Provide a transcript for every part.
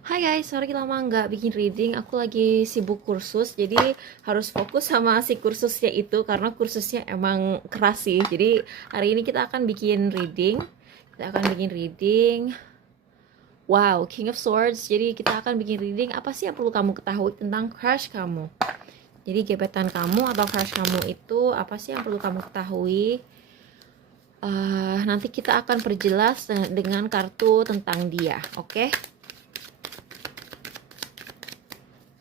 Hai guys, sorry lama nggak bikin reading. Aku lagi sibuk kursus, jadi harus fokus sama si kursusnya itu karena kursusnya emang keras sih. Jadi hari ini kita akan bikin reading. Kita akan bikin reading. Wow, King of Swords. Jadi kita akan bikin reading. Apa sih yang perlu kamu ketahui tentang crush kamu? Jadi gebetan kamu atau crush kamu itu apa sih yang perlu kamu ketahui? Nanti kita akan perjelas dengan kartu tentang dia, oke?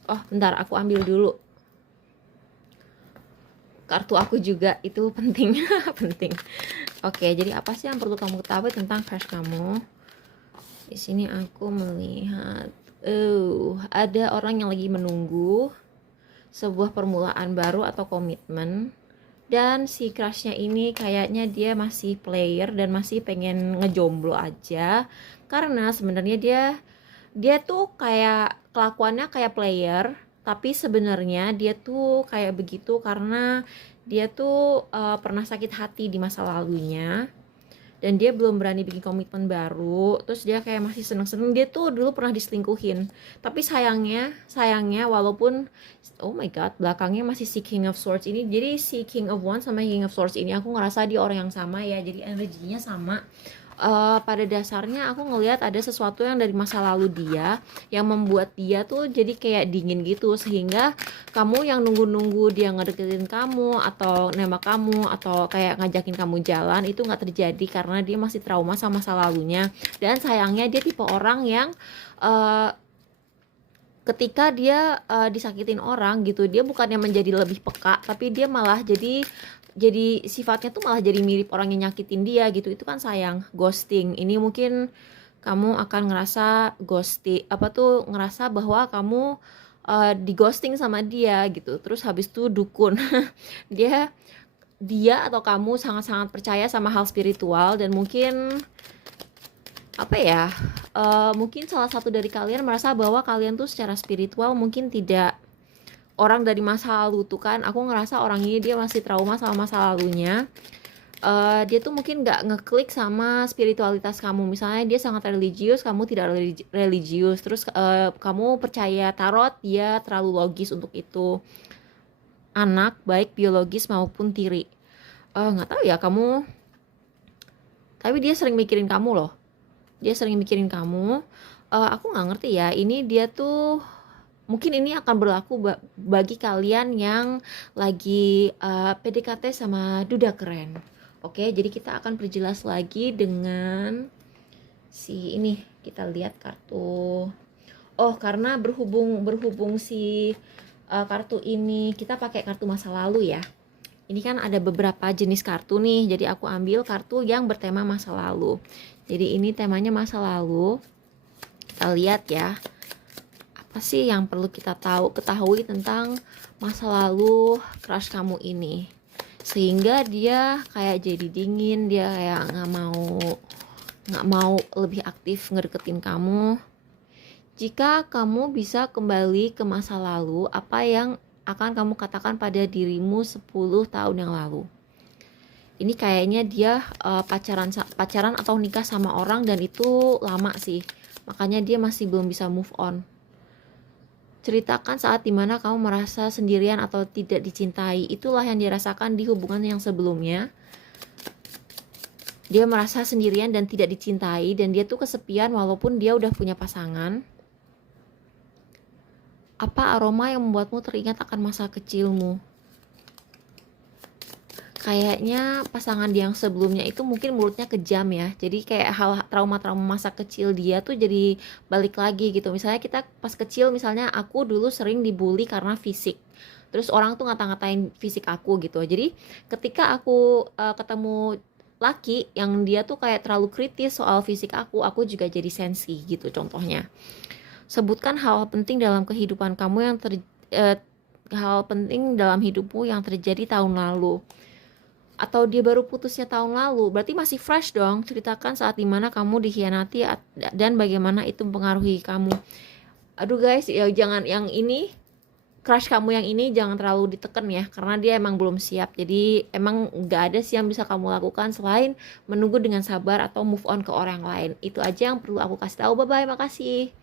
Oh, bentar, aku ambil dulu kartu aku juga, itu penting. Penting. Oke, jadi apa sih yang perlu kamu ketahui tentang crush kamu? Di sini aku melihat ada orang yang lagi menunggu sebuah permulaan baru atau komitmen, dan si crushnya ini kayaknya dia masih player dan masih pengen ngejomblo aja, karena sebenarnya dia tuh kayak kelakuannya kayak player, tapi sebenarnya dia tuh kayak begitu karena dia tuh pernah sakit hati di masa lalunya dan dia belum berani bikin komitmen baru. Terus dia kayak masih seneng-seneng, dia tuh dulu pernah diselingkuhin, tapi sayangnya walaupun oh my god, belakangnya masih si King of Swords ini. Jadi si King of Wands sama King of Swords ini aku ngerasa dia orang yang sama ya, jadi energinya sama. Pada dasarnya aku ngelihat ada sesuatu yang dari masa lalu dia yang membuat dia tuh jadi kayak dingin gitu, sehingga kamu yang nunggu-nunggu dia ngedeketin kamu atau nembak kamu atau kayak ngajakin kamu jalan itu nggak terjadi karena dia masih trauma sama masa lalunya. Dan sayangnya dia tipe orang yang uh, ketika dia disakitin orang gitu, dia bukannya menjadi lebih peka, tapi dia malah jadi sifatnya tuh malah jadi mirip orang yang nyakitin dia gitu. Itu kan sayang, ghosting. Ini mungkin kamu akan ngerasa ghosting, apa tuh, ngerasa bahwa kamu di ghosting sama dia gitu. Terus habis itu dukun. dia dia atau kamu sangat-sangat percaya sama hal spiritual, dan mungkin apa ya, mungkin salah satu dari kalian merasa bahwa kalian tuh secara spiritual mungkin tidak orang dari masa lalu tuh kan. Aku ngerasa orang ini dia masih trauma sama masa lalunya. Dia tuh mungkin nggak ngeklik sama spiritualitas kamu. Misalnya dia sangat religius, kamu tidak religius. Terus kamu percaya tarot, dia terlalu logis untuk itu. Anak baik biologis maupun tiri. Nggak tahu ya kamu, tapi dia sering mikirin kamu loh. Dia sering mikirin kamu. Aku nggak ngerti ya, ini dia tuh mungkin ini akan berlaku bagi kalian yang lagi PDKT sama duda keren. Oke, jadi kita akan perjelas lagi dengan si ini. Kita lihat kartu. Oh, karena berhubung si kartu ini kita pakai kartu masa lalu ya. Ini kan ada beberapa jenis kartu nih, jadi aku ambil kartu yang bertema masa lalu. Jadi ini temanya masa lalu. Kita lihat ya, apa sih yang perlu kita ketahui tentang masa lalu crush kamu ini, sehingga dia kayak jadi dingin, dia kayak nggak mau lebih aktif ngedeketin kamu. Jika kamu bisa kembali ke masa lalu, apa yang akan kamu katakan pada dirimu 10 tahun yang lalu? Ini kayaknya dia pacaran atau nikah sama orang, dan itu lama sih, makanya dia masih belum bisa move on. Ceritakan saat dimana kamu merasa sendirian atau tidak dicintai. Itulah yang dirasakan di hubungan yang sebelumnya. Dia merasa sendirian dan tidak dicintai, dan dia tuh kesepian walaupun dia udah punya pasangan. Apa aroma yang membuatmu teringat akan masa kecilmu? Kayaknya pasangan yang sebelumnya itu mungkin mulutnya kejam ya. Jadi kayak hal trauma-trauma masa kecil dia tuh jadi balik lagi gitu. Misalnya kita pas kecil, misalnya aku dulu sering dibully karena fisik. Terus orang tuh ngata-ngatain fisik aku gitu. Jadi ketika aku ketemu laki yang dia tuh kayak terlalu kritis soal fisik aku juga jadi sensi gitu contohnya. Sebutkan hal penting dalam kehidupan kamu hal penting dalam hidupmu yang terjadi tahun lalu. Atau dia baru putusnya tahun lalu, berarti masih fresh dong. Ceritakan saat dimana kamu dikhianati dan bagaimana itu mempengaruhi kamu. Aduh guys, ya jangan yang ini, crush kamu yang ini jangan terlalu diteken ya, karena dia emang belum siap. Jadi emang gak ada sih yang bisa kamu lakukan selain menunggu dengan sabar atau move on ke orang lain. Itu aja yang perlu aku kasih tahu. Bye bye, makasih.